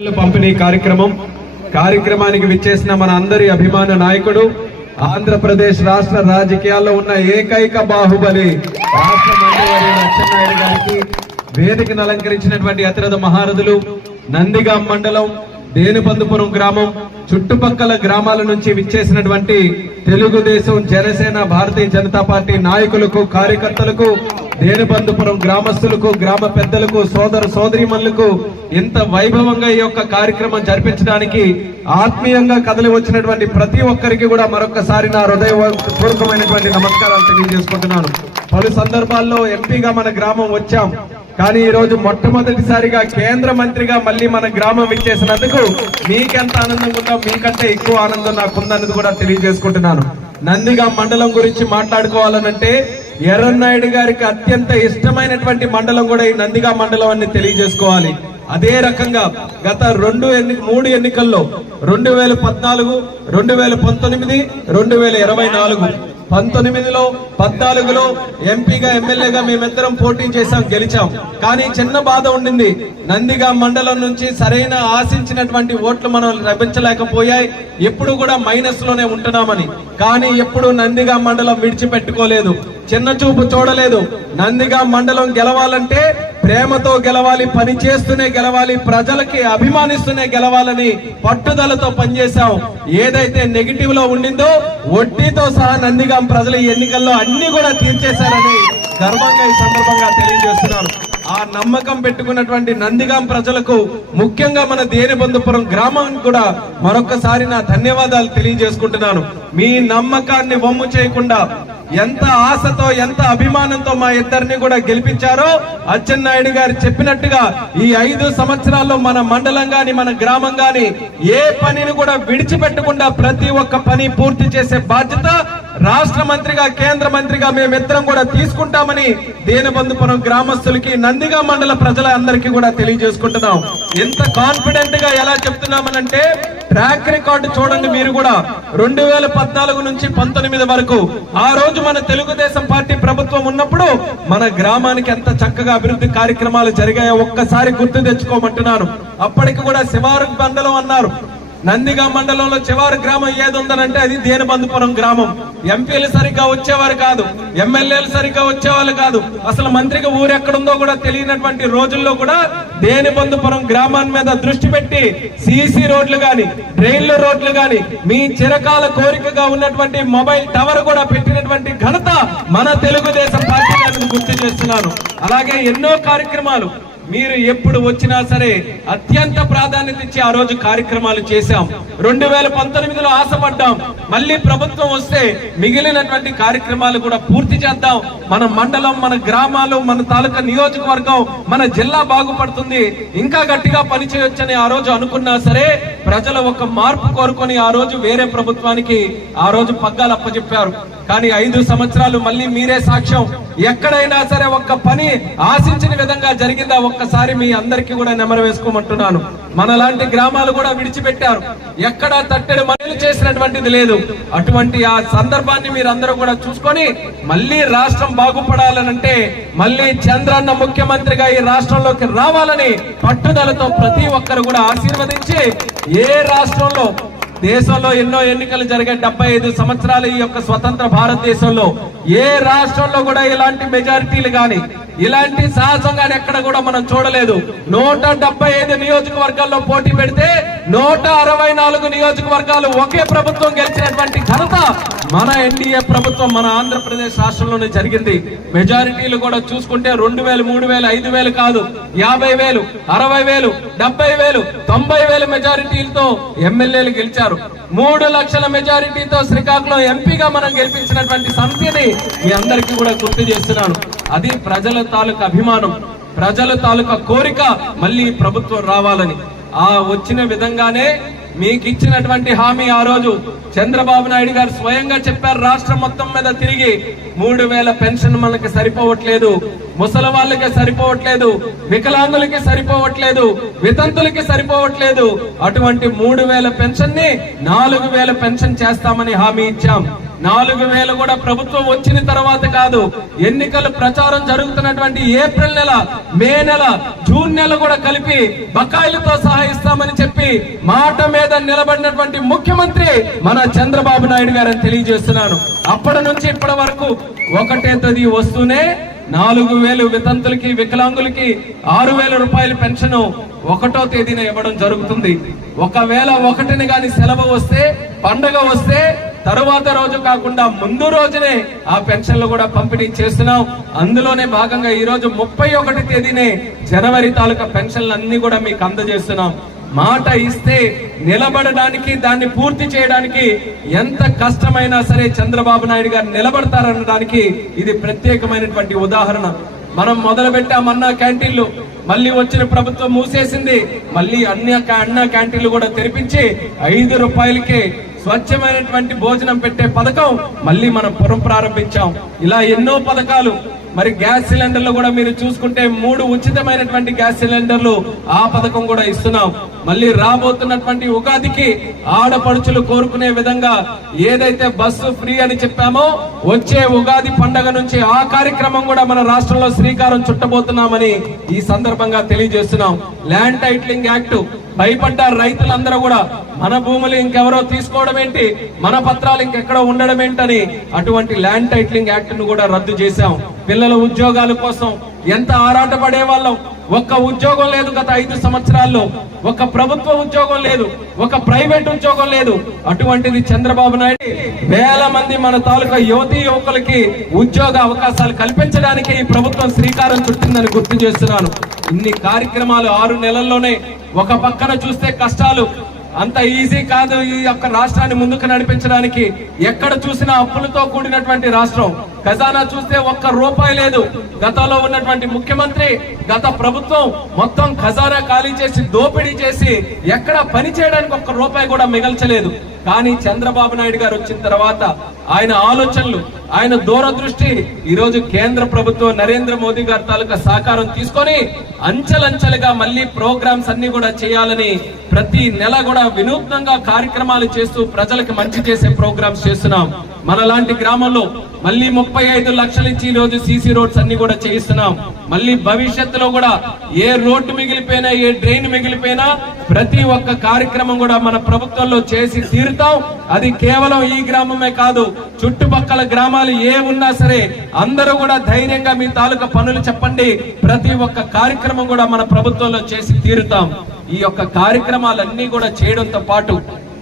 పంపిణీ కార్యక్రమానికి విచ్చేసిన మన అందరి అభిమాన నాయకుడు, ఆంధ్రప్రదేశ్ రాష్ట్ర రాజకీయాల్లో ఉన్న ఏకైక బాహుబలి రాష్ట్ర మంత్రి అచ్చెన్నాయుడు గారికి వేదికను అలంకరించినటువంటి అతిరథ మహారథులు, నందిగాం మండలం దేనుబందుపురం గ్రామం చుట్టుపక్కల గ్రామాల నుంచి విచ్చేసినటువంటి తెలుగుదేశం, జనసేన, భారతీయ జనతా పార్టీ నాయకులకు, కార్యకర్తలకు, దేనుబందుపురం గ్రామస్తులకు, గ్రామ పెద్దలకు, సోదర సోదరీమణులకు ఇంత వైభవంగా ఈ యొక్క కార్యక్రమం జరిపించడానికి ఆత్మీయంగా కదలి వచ్చినటువంటి ప్రతి ఒక్కరికి కూడా మరొకసారి నా హృదయపూర్వకమైనటువంటి నమస్కారాలు తెలియజేసుకుంటున్నాను. పలు సందర్భాల్లో ఎంపీగా మన గ్రామం వచ్చాం, కానీ ఈ రోజు మొట్టమొదటిసారిగా కేంద్ర మంత్రిగా మళ్ళీ మన గ్రామం విచ్చేసినందుకు మీకెంత ఆనందంగా ఉందో మీకంటే ఎక్కువ ఆనందం నాకుందన్నది కూడా తెలియజేసుకుంటున్నాను. నందిగాం మండలం గురించి మాట్లాడుకోవాలనంటే ఎర్రన్నాయుడు గారికి అత్యంత ఇష్టమైనటువంటి మండలం కూడా ఈ నందిగాం మండలం అని తెలియజేసుకోవాలి. అదే రకంగా గత 3 ఎన్నికల్లో 2014, 2019, 2024 19లో 14లో ఎంపీగా, ఎమ్మెల్యేగా మేమిద్దరం పోటీ చేశాం, గెలిచాం. కానీ చిన్న బాధ ఉండింది, నందిగాం మండలం నుంచి సరైన ఆశించినటువంటి ఓట్లు మనం లభించలేకపోయాయి. ఎప్పుడు కూడా మైనస్ లోనే ఉంటున్నామని. కానీ ఎప్పుడు నందిగాం మండలం విడిచిపెట్టుకోలేదు, చిన్న చూపు చూడలేదు. నందిగాం మండలం గెలవాలంటే ప్రేమతో గెలవాలి, పని చేస్తూనే గెలవాలి, ప్రజలకి అభిమానిస్తూనే గెలవాలని పట్టుదలతో పనిచేశాం. ఏదైతే నెగిటివ్ లో ఉండిందో వడ్డీతో సహా నందిగాం ప్రజలు ఈ ఎన్నికల్లో అన్ని కూడా తీర్చేశారని గర్వంగా ఈ సందర్భంగా తెలియజేస్తున్నాను. ఆ నమ్మకం పెట్టుకున్నటువంటి నందిగాం ప్రజలకు, ముఖ్యంగా మన దేనుబందుపురం గ్రామానికి కూడా మరొకసారి నా ధన్యవాదాలు తెలియజేసుకుంటున్నాను. మీ నమ్మకాన్ని వమ్ము చేయకుండా ఎంత ఆశతో, ఎంత అభిమానంతో మా ఇద్దరిని కూడా గెలిపించారో, అచ్చెన్నాయుడు గారు చెప్పినట్టుగా ఈ 5 సంవత్సరాల్లో మన మండలం గాని, మన గ్రామం గాని ఏ పనిని కూడా విడిచిపెట్టకుండా ప్రతి ఒక్క పని పూర్తి చేసే బాధ్యత రాష్ట్ర మంత్రిగా, కేంద్ర మంత్రిగా మేమిద్దరం కూడా తీసుకుంటామని దేనుబందుపురం గ్రామస్తులకి, నందిగాం మండల ప్రజలందరికీ కూడా తెలియజేసుకుంటున్నాం. ఎంత కాన్ఫిడెంట్ గా ఎలా చెప్తున్నామనంటే ట్రాక్ రికార్డు చూడండి మీరు కూడా. 2014 నుంచి 19 వరకు ఆ రోజు మన తెలుగుదేశం పార్టీ ప్రభుత్వం ఉన్నప్పుడు మన గ్రామానికి ఎంత చక్కగా అభివృద్ధి కార్యక్రమాలు జరిగాయో ఒక్కసారి గుర్తు తెచ్చుకోమంటున్నాను. అప్పటికి కూడా శివారు మండలం అన్నారు. నందిగాం మండలంలో చివరి గ్రామం ఏది ఉందనంటే అది దేనుబందుపురం గ్రామం. ఎంపీలు సరిగ్గా వచ్చేవారు కాదు, ఎమ్మెల్యేలు సరిగ్గా వచ్చేవాళ్ళు కాదు. అసలు మంత్రికి ఊరు ఎక్కడుందో కూడా తెలియనటువంటి రోజుల్లో కూడా దేనుబందుపురం గ్రామాన్ని మీద దృష్టి పెట్టి సిసి రోడ్లు గాని, డ్రైన్ల రోడ్లు గాని, మీ చిరకాల కోరికగా ఉన్నటువంటి మొబైల్ టవర్ కూడా పెట్టినటువంటి ఘనత మన తెలుగుదేశం పార్టీ గుర్తు చేస్తున్నాను. అలాగే ఎన్నో కార్యక్రమాలు మీరు ఎప్పుడు వచ్చినా సరే అత్యంత ప్రాధాన్యత ఇచ్చి ఆ రోజు కార్యక్రమాలు చేశాం. 2019లో ఆశపడ్డాం, మళ్ళీ ప్రభుత్వం వస్తే మిగిలినటువంటి కార్యక్రమాలు కూడా పూర్తి చేద్దాం, మన మండలం, మన గ్రామాలు, మన తాలూకా నియోజకవర్గం, మన జిల్లా బాగుపడుతుంది, ఇంకా గట్టిగా పనిచేయొచ్చని ఆ రోజు అనుకున్నా సరే ప్రజలు ఒక మార్పు కోరుకొని ఆ రోజు వేరే ప్రభుత్వానికి ఆ రోజు పగ్గాలు అప్పచెప్పారు. కానీ 5 సంవత్సరాలు మళ్ళీ మీరే సాక్ష్యం. ఎక్కడైనా సరే ఒక్క పని ఆశించిన విధంగా జరిగిందా ఒక్కసారి మీ అందరికీ కూడా నెమరు వేసుకోమంటున్నాను. మనలాంటి గ్రామాలు కూడా విడిచిపెట్టారు, ఎక్కడా తట్టెడు మనలు చేసినటువంటిది లేదు. అటువంటి ఆ సందర్భాన్ని మీరందరూ కూడా చూసుకొని మళ్ళీ రాష్ట్రం బాగుపడాలనంటే మళ్ళీ చంద్రన్న ముఖ్యమంత్రిగా ఈ రాష్ట్రంలోకి రావాలని పట్టుదలతో ప్రతి ఒక్కరు కూడా ఆశీర్వదించి, ఏ రాష్ట్రంలో, దేశంలో ఎన్నో ఎన్నికలు జరిగే 75 సంవత్సరాలు ఈ యొక్క స్వతంత్ర భారతదేశంలో ఏ రాష్ట్రంలో కూడా ఇలాంటి మెజారిటీలు గాని, ఇలాంటి సాహసం గాని ఎక్కడ కూడా మనం చూడలేదు. 175 నియోజకవర్గాల్లో పోటీ పెడితే 164 నియోజకవర్గాలు ఒకే ప్రభుత్వం గెలిచినటువంటి ఘనత మన ఎన్డీఏ ప్రభుత్వం, మన ఆంధ్రప్రదేశ్ రాష్ట్రంలోనే జరిగింది. మెజారిటీలు కూడా చూసుకుంటే 2000, 3000, 5000 కాదు, 50,000, 60,000, 70,000, 90,000 మెజారిటీలతో ఎమ్మెల్యేలు గెలిచారు. 3 లక్షల మెజారిటీతో శ్రీకాకుళం ఎంపీగా మనం గెలిపించినటువంటి సంఖ్యని మీ అందరికీ కూడా గుర్తు చేస్తున్నాను. అది ప్రజల తాలూకా అభిమానం, ప్రజల తాలూకా కోరిక మళ్ళీ ప్రభుత్వం రావాలని. ఆ వచ్చిన విధంగానే మీకు ఇచ్చినటువంటి హామీ ఆ రోజు చంద్రబాబు నాయుడు గారు స్వయంగా చెప్పారు. రాష్ట్రం మొత్తం మీద తిరిగి 3,000 పెన్షన్ మనకి సరిపోవట్లేదు, ముసలి వాళ్ళకి సరిపోవట్లేదు, వికలాంగులకి సరిపోవట్లేదు, వితంతులకి సరిపోవట్లేదు. అటువంటి 3,000 పెన్షన్ ని 4,000 పెన్షన్ చేస్తామని హామీ ఇచ్చాం. 4,000 కూడా ప్రభుత్వం వచ్చిన తర్వాత కాదు, ఎన్నికల ప్రచారం జరుగుతున్నటువంటి ఏప్రిల్ నెల, మే నెల, జూన్ నెల కూడా కలిపి బకాయిలతో సహా ఇస్తామని చెప్పి మాట మీద నిలబడినటువంటి ముఖ్యమంత్రి మన చంద్రబాబు నాయుడు గారని తెలియజేస్తున్నాను. అప్పటి నుంచి ఇప్పటి వరకు ఒకటే తేదీ వస్తూనే 4,000 వితంతులకి వికలాంగులకి 6,000 రూపాయల పెన్షన్ 1వ తేదీన ఇవ్వడం జరుగుతుంది. ఒకవేళ 1ని గాని సెలవు వస్తే, పండగ వస్తే తరువాత రోజు కాకుండా ముందు రోజునే ఆ పెన్షన్లు కూడా పంపిణీ చేస్తున్నాం. అందులోనే భాగంగా ఈ రోజు 31 తేదీనే జనవరి తాలూకా పెన్షన్లు అన్ని కూడా మీకు అందజేస్తున్నాం. మాట ఇస్తే నిలబడడానికి, దాన్ని పూర్తి చేయడానికి ఎంత కష్టమైనా సరే చంద్రబాబు నాయుడు గారు నిలబడతారనడానికి ఇది ప్రత్యేకమైనటువంటి ఉదాహరణ. మనం మొదలు పెట్టామన్నా క్యాంటీన్లు, మళ్ళీ వచ్చిన ప్రభుత్వం మూసేసింది. మళ్ళీ అన్న క్యాంటీన్లు కూడా తెరిపించి 5 రూపాయలకే స్వచ్ఛమైనటువంటి భోజనం పెట్టే పథకం మళ్ళీ మనం పునఃప్రారంభించాం. ఇలా ఎన్నో పథకాలు. మరి గ్యాస్ సిలిండర్లు కూడా మీరు చూసుకుంటే 3 ఉచితమైనటువంటి గ్యాస్ సిలిండర్లు ఆ పథకం కూడా ఇస్తున్నాం. మళ్ళీ రాబోతున్నటువంటి ఉగాదికి ఆడపడుచులు కోరుకునే విధంగా ఏదైతే బస్సు ఫ్రీ అని చెప్పామో, వచ్చే ఉగాది పండగ నుంచి ఆ కార్యక్రమం కూడా మన రాష్ట్రంలో శ్రీకారం చుట్టబోతున్నామని ఈ సందర్భంగా తెలియజేస్తున్నాం. ల్యాండ్ టైటిలింగ్ యాక్ట్ భయపడ్డ రైతులందరూ కూడా మన భూములు ఇంకెవరో తీసుకోవడం ఏంటి, మన పత్రాలు ఇంకెక్కడో ఉండడం ఏంటని అటువంటి ల్యాండ్ టైటిలింగ్ యాక్ట్ ను కూడా రద్దు చేశాం. పిల్లల ఉద్యోగాల కోసం ఎంత ఆరాట పడే వాళ్ళం. ఒక్క ఉద్యోగం లేదు గత 5 సంవత్సరాల్లో. ఒక ప్రభుత్వ ఉద్యోగం లేదు, ఒక ప్రైవేట్ ఉద్యోగం లేదు. అటువంటిది చంద్రబాబు నాయుడు వేల మంది మన తాలూకా యువతీ యువకులకి ఉద్యోగ అవకాశాలు కల్పించడానికి ఈ ప్రభుత్వం శ్రీకారం చుట్టిందని గుర్తు చేస్తున్నాను. ఇన్ని కార్యక్రమాలు 6 నెలల్లోనే. ఒక పక్కన చూస్తే కష్టాలు, అంత ఈజీ కాదు ఈ యొక్క రాష్ట్రాన్ని ముందుకు నడిపించడానికి. ఎక్కడ చూసినా అప్పులతో కూడినటువంటి రాష్ట్రం. ఖజానా చూస్తే 1 రూపాయి లేదు. గతంలో ఉన్నటువంటి ముఖ్యమంత్రి, గత ప్రభుత్వం మొత్తం ఖజానా ఖాళీ చేసి, దోపిడీ చేసి ఎక్కడ పని చేయడానికి 1 రూపాయి కూడా మిగల్చలేదు. కానీ చంద్రబాబు నాయుడు గారు వచ్చిన తర్వాత ఆయన ఆలోచనలు, ఆయన దూరదృష్టి ఈరోజు కేంద్ర ప్రభుత్వం నరేంద్ర మోదీ గారి తాలూకా సహకారం తీసుకొని అంచెలంచెలుగా మళ్ళీ ప్రోగ్రామ్స్ అన్ని కూడా చేయాలని ప్రతి నెల కూడా వినూత్నంగా కార్యక్రమాలు చేస్తూ ప్రజలకు మంచి చేసే ప్రోగ్రామ్స్ చేస్తున్నాం. మనలాంటి గ్రామంలో మళ్ళీ 35 లక్షలు ఇచ్చి ఈ రోజు సీసీ రోడ్స్ అన్ని కూడా చేయిస్తున్నాం. మళ్ళీ భవిష్యత్తులో కూడా ఏ రోడ్డు మిగిలిపోయినా, ఏ డ్రైన్ మిగిలిపోయినా ప్రతి ఒక్క కార్యక్రమం కూడా మన ప్రభుత్వంలో చేసి తీరుతాం. అది కేవలం ఈ గ్రామమే కాదు, చుట్టుపక్కల గ్రామాలు ఏ ఉన్నా సరే అందరూ కూడా ధైర్యంగా మీ తాలూకా పనులు చెప్పండి, ప్రతి ఒక్క కార్యక్రమం కూడా మన ప్రభుత్వంలో చేసి తీరుతాం. ఈ యొక్క కార్యక్రమాలన్నీ కూడా చేయడంతో పాటు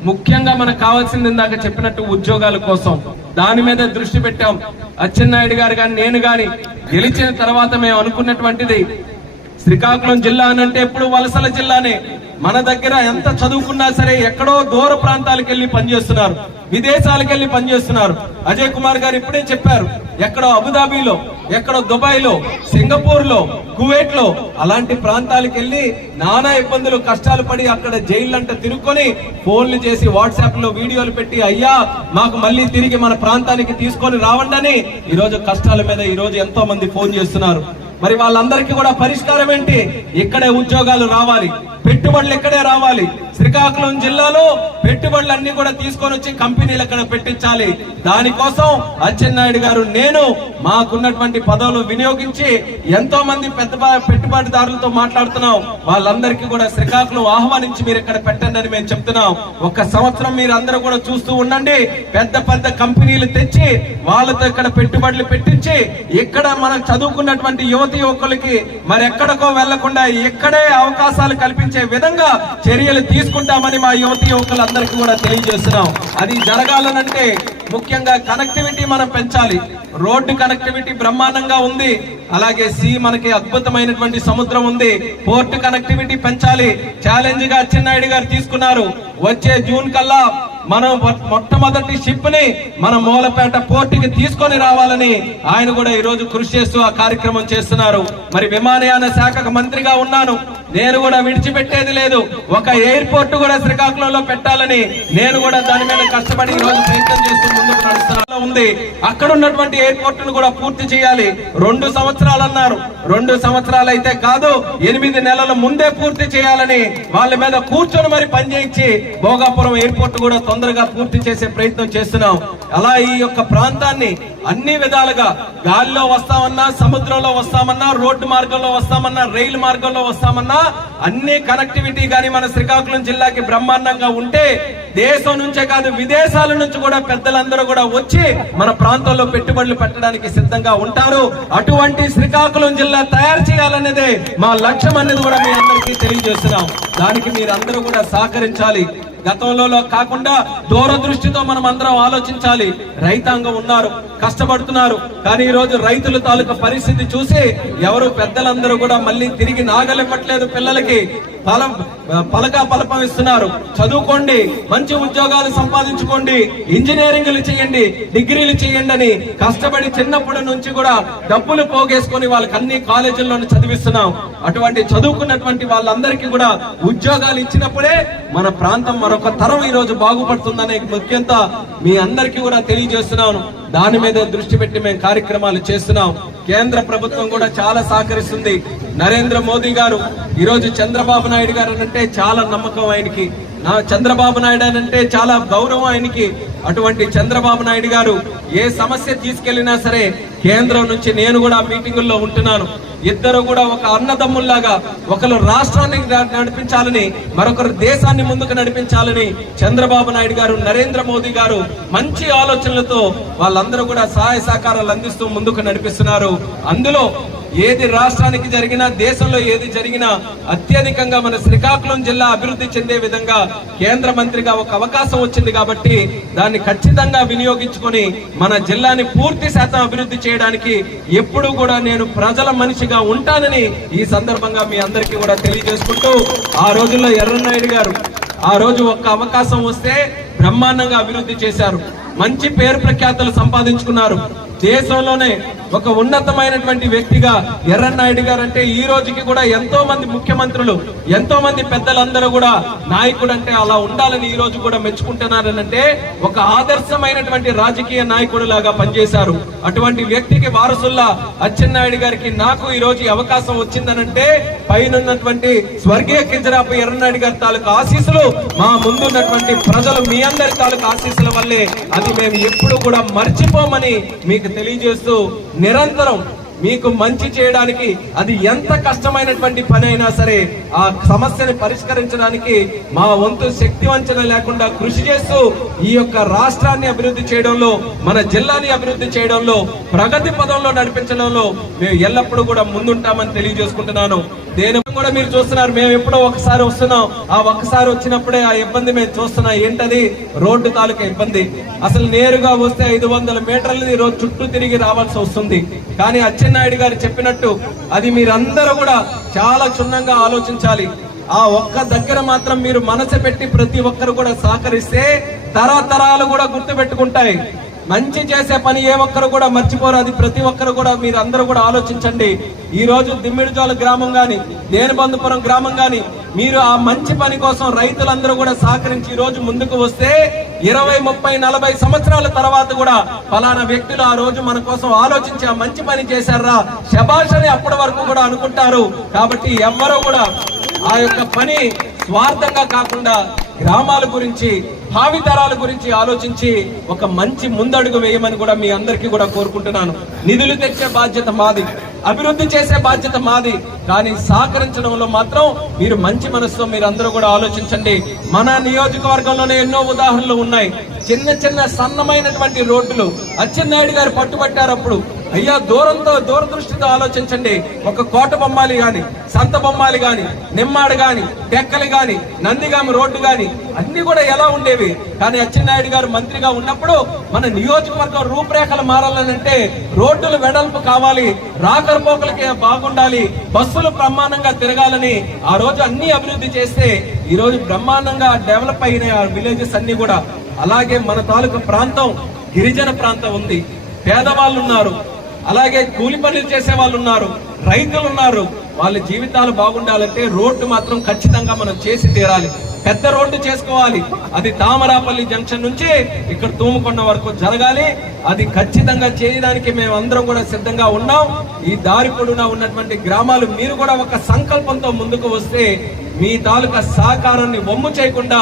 ముఖ్యంగా మనకు కావాల్సింది ఇందాక చెప్పినట్టు ఉద్యోగాల కోసం దాని మీద దృష్టి పెట్టాం. అచ్చెన్నాయుడు గారు కానీ నేను కానీ గెలిచిన తర్వాత మేము అనుకున్నటువంటిది, శ్రీకాకుళం జిల్లా అనంటే ఎప్పుడు వలసల జిల్లానే. మన దగ్గర ఎంత చదువుకున్నా సరే ఎక్కడో దూర ప్రాంతాలకు వెళ్లి పనిచేస్తున్నారు, విదేశాలకు వెళ్లి పనిచేస్తున్నారు. అజయ్ కుమార్ గారు ఇప్పుడే చెప్పారు, ఎక్కడో అబుదాబిలో, ఎక్కడో దుబాయ్ లో, సింగపూర్ లో, కువైట్ లో అలాంటి ప్రాంతాలకు వెళ్లి నానా ఇబ్బందులు కష్టాలు పడి అక్కడ జైళ్ళంట తిరుక్కొని ఫోన్లు చేసి వాట్సాప్ లో వీడియోలు పెట్టి, అయ్యా మాకు మళ్ళీ తిరిగి మన ప్రాంతానికి తీసుకొని రావండి ఈ రోజు కష్టాల మీద ఈ రోజు ఎంతో మంది ఫోన్ చేస్తున్నారు. మరి వాళ్ళందరికీ కూడా పరిష్కారం ఏంటి? ఇక్కడే ఉద్యోగాలు రావాలి, పెట్టుబడులు ఇక్కడే రావాలి. శ్రీకాకుళం జిల్లాలో పెట్టుబడులు అన్ని కూడా తీసుకొని వచ్చి కంపెనీలు అక్కడ పెట్టించాలి. దానికోసం అచ్చెన్నాయుడు గారు, నేను మాకున్నటువంటి పదవులు వినియోగించి ఎంతో మంది పెట్టుబడిదారులతో మాట్లాడుతున్నాం. వాళ్ళందరికీ కూడా శ్రీకాకుళం ఆహ్వానించి మీరు ఇక్కడ పెట్టండి అని మేము చెప్తున్నాం. 1 సంవత్సరం మీరు అందరూ కూడా చూస్తూ ఉండండి. పెద్ద పెద్ద కంపెనీలు తెచ్చి వాళ్ళతో ఇక్కడ పెట్టుబడులు పెట్టించి ఇక్కడ మనం చదువుకున్నటువంటి యువతి యువకులకి మరి ఎక్కడికో వెళ్లకుండా ఇక్కడే అవకాశాలు కల్పించే విధంగా చర్యలు తీసుకుంటామని మా యువతి యువకులందరికీ కూడా తెలియజేస్తున్నాం. అది జరగాలనంటే ముఖ్యంగా కనెక్టివిటీ మనం పెంచాలి. రోడ్డు కనెక్టివిటీ బ్రహ్మాండంగా ఉంది, అలాగే మనకి అద్భుతమైనటువంటి సముద్రం ఉంది. పోర్టు కనెక్టివిటీ పెంచాలి. ఛాలెంజ్ గా అచ్చెన్నాయుడు గారు తీసుకున్నారు. వచ్చే జూన్ కల్లా మనం మొట్టమొదటి షిప్ ని మన మూలపేట పోర్టుకి తీసుకొని రావాలని ఆయన కూడా ఈ రోజు కృషి చేస్తూ ఆ కార్యక్రమం చేస్తున్నారు. మరి విమానయాన శాఖకు మంత్రిగా ఉన్నాను, నేను కూడా విడిచిపెట్టేది లేదు. ఒక ఎయిర్పోర్ట్ కూడా శ్రీకాకుళంలో పెట్టాలని నేను కూడా దాని మీద కష్టపడి ఈ రోజు ప్రయత్నం చేస్తూ ముందుకు నడుస్తున్నా ఉంది. అక్కడ ఉన్నటువంటి ఎయిర్పోర్ట్ ను కూడా పూర్తి చేయాలి. 2 సంవత్సరాలు అన్నారు, 2 సంవత్సరాలు అయితే కాదు, 8 నెలల ముందే పూర్తి చేయాలని వాళ్ళ మీద కూర్చొని మరి పనిచేయించి భోగాపురం ఎయిర్పోర్ట్ కూడా తొందరగా పూర్తి చేసే ప్రయత్నం చేస్తున్నాం. అలా ఈ యొక్క ప్రాంతాన్ని అన్ని విధాలుగా గాలిలో వస్తామన్నా, సముద్రంలో వస్తామన్నా, రోడ్డు మార్గంలో వస్తామన్నా, రైలు మార్గంలో వస్తామన్నా అన్ని కనెక్టివిటీ గాని మన శ్రీకాకుళం జిల్లాకి బ్రహ్మాండంగా ఉంటే దేశం నుంచే కాదు విదేశాల నుంచి కూడా పెద్దలందరూ కూడా వచ్చి మన ప్రాంతంలో పెట్టుబడులు పెట్టడానికి సిద్ధంగా ఉంటారు. అటువంటి శ్రీకాకుళం జిల్లా తయారు చేయాలనేదే మా లక్ష్యం అనేది కూడా మీ అందరికీ తెలియజేస్తున్నాం. దానికి మీరందరూ కూడా సహకరించాలి. గతంలో కాకుండా దూరదృష్టితో మనం అందరం ఆలోచించాలి. రైతాంగం ఉన్నారు, కష్టపడుతున్నారు, కానీ ఈ రోజు రైతుల తాలూకా పరిస్థితి చూసి ఎవరు పెద్దలందరూ కూడా మళ్ళీ తిరిగి నాగలివ్వట్లేదు. పిల్లలకి పలపం ఇస్తున్నారు. చదువుకోండి, మంచి ఉద్యోగాలు సంపాదించుకోండి, ఇంజనీరింగ్లు చేయండి, డిగ్రీలు చేయండి అని కష్టపడి చిన్నప్పటి నుంచి కూడా డబ్బులు పోగేసుకొని వాళ్ళకి అన్ని కాలేజీల్లోనే చదివిస్తున్నాం. అటువంటి చదువుకున్నటువంటి వాళ్ళందరికీ కూడా ఉద్యోగాలు ఇచ్చినప్పుడే మన ప్రాంతం మరొక తరం ఈ రోజు బాగుపడుతుందనే ముఖ్యంత మీ అందరికీ కూడా తెలియజేస్తున్నాను. దాని మీద దృష్టి పెట్టి మేము కార్యక్రమాలు చేస్తున్నాం. కేంద్ర ప్రభుత్వం కూడా చాలా సహకరిస్తుంది. నరేంద్ర మోదీ గారు ఈరోజు చంద్రబాబు నాయుడు గారు అంటే చాలా నమ్మకం ఆయనకి. చంద్రబాబు నాయుడు అంటే చాలా గౌరవం ఆయనకి. అటువంటి చంద్రబాబు నాయుడు గారు ఏ సమస్య తీసుకెళ్లినా సరే కేంద్రం నుంచి నేను కూడా మీటింగుల్లో ఉంటున్నాను. ఇద్దరు కూడా ఒక అన్నదమ్ముల్లాగా ఒకరు రాష్ట్రాన్ని నడిపించాలని, మరొకరు దేశాన్ని ముందుకు నడిపించాలని చంద్రబాబు నాయుడు గారు, నరేంద్ర మోదీ గారు మంచి ఆలోచనలతో వాళ్ళందరూ కూడా సహాయ సహకారాలు అందిస్తూ ముందుకు నడిపిస్తున్నారు. అందులో ఏది రాష్ట్రానికి జరిగినా, దేశంలో ఏది జరిగినా అత్యధికంగా మన శ్రీకాకుళం జిల్లా అభివృద్ధి చెందే విధంగా కేంద్ర మంత్రిగా ఒక అవకాశం వచ్చింది కాబట్టి దాన్ని ఖచ్చితంగా వినియోగించుకొని మన జిల్లాని పూర్తి శాతం అభివృద్ధి చేయడానికి ఎప్పుడు కూడా నేను ప్రజల మనిషిగా ఉంటానని ఈ సందర్భంగా మీ అందరికీ కూడా తెలియజేసుకుంటూ, ఆ రోజుల్లో ఎర్రన్నాయుడు గారు ఆ రోజు ఒక్క అవకాశం వస్తే బ్రహ్మాండంగా అభివృద్ధి చేశారు. మంచి పేరు ప్రఖ్యాతలు సంపాదించుకున్నారు. దేశంలోనే ఒక ఉన్నతమైనటువంటి వ్యక్తిగా ఎర్రన్నాయుడు గారు అంటే ఈ రోజుకి కూడా ఎంతో మంది ముఖ్యమంత్రులు, ఎంతో మంది పెద్దలందరూ కూడా నాయకుడు అంటే అలా ఉండాలని ఈ రోజు కూడా మెచ్చుకుంటున్నారనంటే ఒక ఆదర్శమైనటువంటి రాజకీయ నాయకుడు లాగా పనిచేశారు. అటువంటి వ్యక్తికి వారసుల్లా అచ్చెన్నాయుడు గారికి నాకు ఈ రోజు అవకాశం వచ్చిందనంటే పైనున్నటువంటి స్వర్గీయ కింజరాపు ఎర్రన్నాయుడు గారి తాలూకు ఆశీస్సులు, మా ముందున్నటువంటి ప్రజలు మీ అందరి తాలూకు ఆశీస్సుల వల్లే అది మేము ఎప్పుడు కూడా మర్చిపోమని మీకు తెలియజేస్తూ, నిరంతరం మీకు మంచి చేయడానికి అది ఎంత కష్టమైనటువంటి పని అయినా సరే ఆ సమస్యని పరిష్కరించడానికి మా వంతు శక్తి వంచన లేకుండా కృషి చేస్తూ ఈ యొక్క రాష్ట్రాన్ని అభివృద్ధి చేయడంలో, మన జిల్లాని అభివృద్ధి చేయడంలో, ప్రగతి పదంలో నడిపించడంలో మేము ఎల్లప్పుడూ కూడా ముందుంటామని తెలియజేసుకుంటున్నాను. దేని కూడా మీరు చూస్తున్నారు, మేము ఎప్పుడో ఒకసారి వస్తున్నాం. ఆ ఒక్కసారి వచ్చినప్పుడే ఆ ఇబ్బంది మేము చూస్తున్నాం. ఏంటది? రోడ్డు తాలూకా ఇబ్బంది. అసలు నేరుగా వస్తే 500 మీటర్లు రోజు చుట్టూ తిరిగి రావాల్సి వస్తుంది. కానీ అచ్చెన్నాయుడు గారు చెప్పినట్టు అది మీరందరూ కూడా చాలా క్షుణ్ణంగా ఆలోచించాలి. ఆ ఒక్క దగ్గర మాత్రం మీరు మనసు పెట్టి ప్రతి ఒక్కరు కూడా సహకరిస్తే తరతరాలు కూడా గుర్తు పెట్టుకుంటాయి. మంచి చేసే పని ఏ ఒక్కరు కూడా మర్చిపోరు. అది ప్రతి ఒక్కరు కూడా మీరు అందరూ కూడా ఆలోచించండి. ఈ రోజు దిమ్మిడిజోల గ్రామం గాని, దేనిబంధుపురం గ్రామం గాని మీరు ఆ మంచి పని కోసం రైతులందరూ కూడా సహకరించి ఈ రోజు ముందుకు వస్తే 20, 30, 40 సంవత్సరాల తర్వాత కూడా ఫలానా వ్యక్తులు ఆ రోజు మన కోసం ఆలోచించి ఆ మంచి పని చేశారా, శభాష్ అని అప్పటి వరకు కూడా అనుకుంటారు. కాబట్టి ఎవ్వరూ కూడా ఆ యొక్క పని స్వార్థంగా కాకుండా గ్రామాల గురించి, భావితరాల గురించి ఆలోచించి ఒక మంచి ముందడుగు వేయమని కూడా మీ అందరికీ కూడా కోరుకుంటున్నాను. నిధులు తెచ్చే బాధ్యత మాది, అభివృద్ధి చేసే బాధ్యత మాది. కానీ సహకరించడంలో మాత్రం మీరు మంచి మనసుతో మీరు అందరూ కూడా ఆలోచించండి. మన నియోజకవర్గంలోనే ఎన్నో ఉదాహరణలు ఉన్నాయి. చిన్న చిన్న సన్నమైనటువంటి రోడ్లు అచ్చెన్నాయుడు గారు పట్టుబట్టారు. అప్పుడు అయ్యా దూరదృష్టితో ఆలోచించండి. ఒక కోట బొమ్మాలి గాని, సంత బొమ్మాలి గాని, నిమ్మాడు గాని, టెక్కలి గాని, నందిగామ రోడ్డు గాని అన్ని కూడా ఎలా ఉండేవి. కానీ అచ్చెన్నాయుడు గారు మంత్రిగా ఉన్నప్పుడు మన నియోజకవర్గం రూపురేఖలు మారాలనంటే రోడ్డులు వెడల్పు కావాలి, రాకరపోకలకి బాగుండాలి, బస్సులు బ్రహ్మాండంగా తిరగాలని ఆ రోజు అన్ని అభివృద్ధి చేస్తే ఈ రోజు బ్రహ్మాండంగా డెవలప్ అయిన విలేజెస్ అన్ని కూడా. అలాగే మన తాలూకు ప్రాంతం గిరిజన ప్రాంతం ఉంది, పేదవాళ్ళు ఉన్నారు, అలాగే కూలి పనులు చేసే వాళ్ళు ఉన్నారు, రైతులు ఉన్నారు. వాళ్ళ జీవితాలు బాగుండాలంటే రోడ్డు మాత్రం ఖచ్చితంగా మనం చేసి తీరాలి. పెద్ద రోడ్డు చేసుకోవాలి. అది తామరాపల్లి జంక్షన్ నుంచి ఇక్కడ తూముకొండ వరకు జరగాలి. అది ఖచ్చితంగా చేయడానికి మేము అందరం కూడా సిద్ధంగా ఉన్నాం. ఈ దారి పొడునా ఉన్నటువంటి గ్రామాలు మీరు కూడా ఒక సంకల్పంతో ముందుకు వస్తే మీ తాలూకా సహకారాన్ని వమ్ము చేయకుండా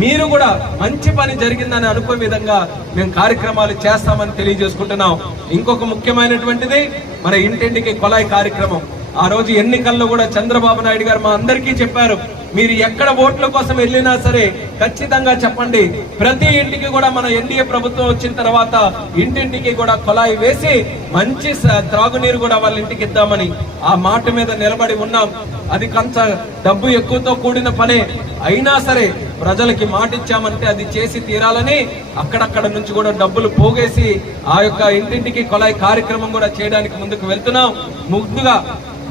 మీరు కూడా మంచి పని జరిగిందని అనుకునే విధంగా మేము కార్యక్రమాలు చేస్తామని తెలియజేసుకుంటున్నాం. ఇంకొక ముఖ్యమైనటువంటిది మన ఇంటింటికి కొలాయి కార్యక్రమం. ఆ రోజు ఎన్నికల్లో కూడా చంద్రబాబు నాయుడు గారు మా అందరికీ చెప్పారు, మీరు ఎక్కడ ఓట్ల కోసం వెళ్ళినా సరే ఖచ్చితంగా చెప్పండి, ప్రతి ఇంటికి కూడా మన ఎన్డీఏ ప్రభుత్వం వచ్చిన తర్వాత ఇంటింటికి కూడా కుళాయి వేసి మంచి త్రాగునీరు కూడా వాళ్ళ ఇంటికి ఇద్దామని ఆ మాట మీద నిలబడి ఉన్నాం. అది కొంత డబ్బు ఎక్కువతో కూడిన పనే అయినా సరే ప్రజలకి మాట ఇచ్చామంటే అది చేసి తీరాలని అక్కడక్కడ నుంచి కూడా డబ్బులు పోగేసి ఆ యొక్క ఇంటింటికి కుళాయి కార్యక్రమం కూడా చేయడానికి ముందుకు వెళ్తున్నాం. ముందుగా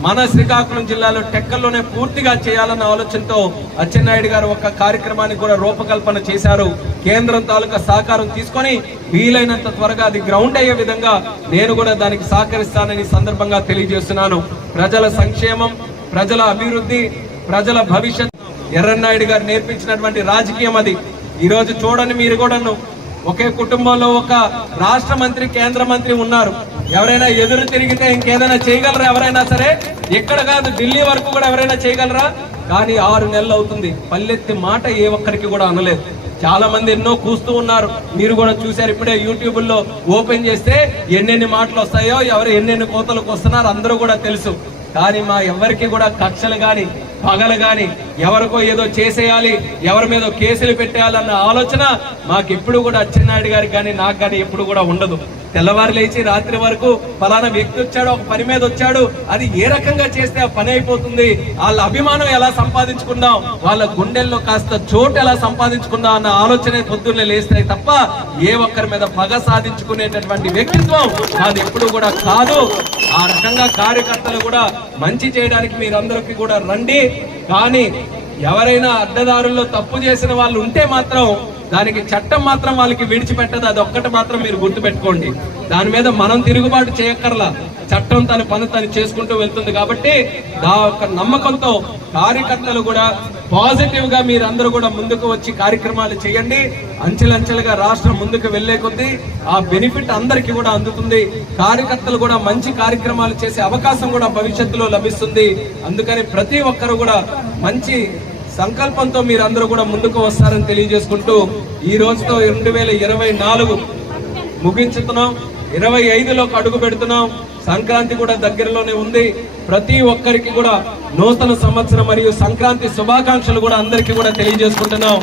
మన శ్రీకాకుళం జిల్లాలో టెక్కల్లోనే పూర్తిగా చేయాలన్న ఆలోచనతో అచ్చెన్నాయుడు గారు ఒక కార్యక్రమానికి కూడా రూపకల్పన చేశారు. కేంద్రం తాలూకా సహకారం తీసుకొని వీలైనంత త్వరగా అది గ్రౌండ్ అయ్యే విధంగా నేను కూడా దానికి సహకరిస్తానని సందర్భంగా తెలియజేస్తున్నాను. ప్రజల సంక్షేమం, ప్రజల అభివృద్ధి, ప్రజల భవిష్యత్ ఎర్రన్నాయుడు గారు నేర్పించినటువంటి రాజకీయం అది. ఈ రోజు చూడండి, మీరు కూడాను ఒకే కుటుంబంలో ఒక రాష్ట్ర మంత్రి, కేంద్ర మంత్రి ఉన్నారు. ఎవరైనా ఎదురు తిరిగితే ఇంకేదైనా చేయగలరా? ఎవరైనా సరే, ఎక్కడ కాదు ఢిల్లీ వరకు కూడా ఎవరైనా చేయగలరా? కానీ 6 నెలలు అవుతుంది, పల్లెత్తి మాట ఏ ఒక్కరికి కూడా అనలేదు. చాలా మంది ఎన్నో కూస్తూ ఉన్నారు, మీరు కూడా చూశారు. ఇప్పుడే యూట్యూబ్ లో ఓపెన్ చేస్తే ఎన్నెన్ని మాటలు వస్తాయో, ఎవరు ఎన్నెన్ని కోతలకు వస్తున్నారు అందరూ కూడా తెలుసు. కానీ మా ఎవరికి కూడా కక్షలు గాని పగలు గాని ఎవరికో ఏదో చేసేయాలి, ఎవరి మీద కేసులు పెట్టేయాలన్న ఆలోచన మాకెప్పుడు కూడా అచ్చెన్నాయుడు గారికి కానీ నాకు కానీ ఎప్పుడు కూడా ఉండదు. తెల్లవారు లేచి రాత్రి వరకు ఫలానా వ్యక్తి వచ్చాడు, ఒక పని మీద వచ్చాడు, అది ఏ రకంగా చేస్తే ఆ పని అయిపోతుంది, వాళ్ళ అభిమానం ఎలా సంపాదించుకుందాం, వాళ్ళ గుండెల్లో కాస్త చోటు ఎలా సంపాదించుకుందాం అన్న ఆలోచన పొద్దున్నే లేస్తాయి తప్ప ఏ ఒక్కరి మీద పగ సాధించుకునేటటువంటి వ్యక్తిత్వం అది ఎప్పుడు కూడా కాదు. ఆ రకంగా కార్యకర్తలు కూడా మంచి చేయడానికి మీరందరికీ కూడా రండి. కానీ ఎవరైనా అడ్డదారుల్లో తప్పు చేసిన వాళ్ళు ఉంటే మాత్రం దానికి చట్టం మాత్రం వాళ్ళకి విడిచిపెట్టదు. అది ఒక్కటి మాత్రం మీరు గుర్తుపెట్టుకోండి. దాని మీద మనం తిరుగుబాటు చేయక్కర్లా, చట్టం తన పని తను చేసుకుంటూ వెళ్తుంది. కాబట్టి ఆ ఒక నమ్మకంతో కార్యకర్తలు కూడా పాజిటివ్ గా మీరందరూ కూడా ముందుకు వచ్చి కార్యక్రమాలు చేయండి. అంచెలంచెలుగా రాష్ట్రం ముందుకు వెళ్లే కొద్దీ ఆ బెనిఫిట్ అందరికీ కూడా అందుతుంది. కార్యకర్తలు కూడా మంచి కార్యక్రమాలు చేసే అవకాశం కూడా భవిష్యత్తులో లభిస్తుంది. అందుకని ప్రతి ఒక్కరు కూడా మంచి సంకల్పంతో మీరందరూ కూడా ముందుకు వస్తారని తెలియజేసుకుంటూ ఈ రోజుతో 2024 ముగించుతున్నాం. 25లోకి అడుగు పెడుతున్నాం. సంక్రాంతి కూడా దగ్గరలోనే ఉంది. ప్రతి ఒక్కరికి కూడా నూతన సంవత్సరం మరియు సంక్రాంతి శుభాకాంక్షలు కూడా అందరికీ కూడా తెలియజేసుకుంటున్నాం.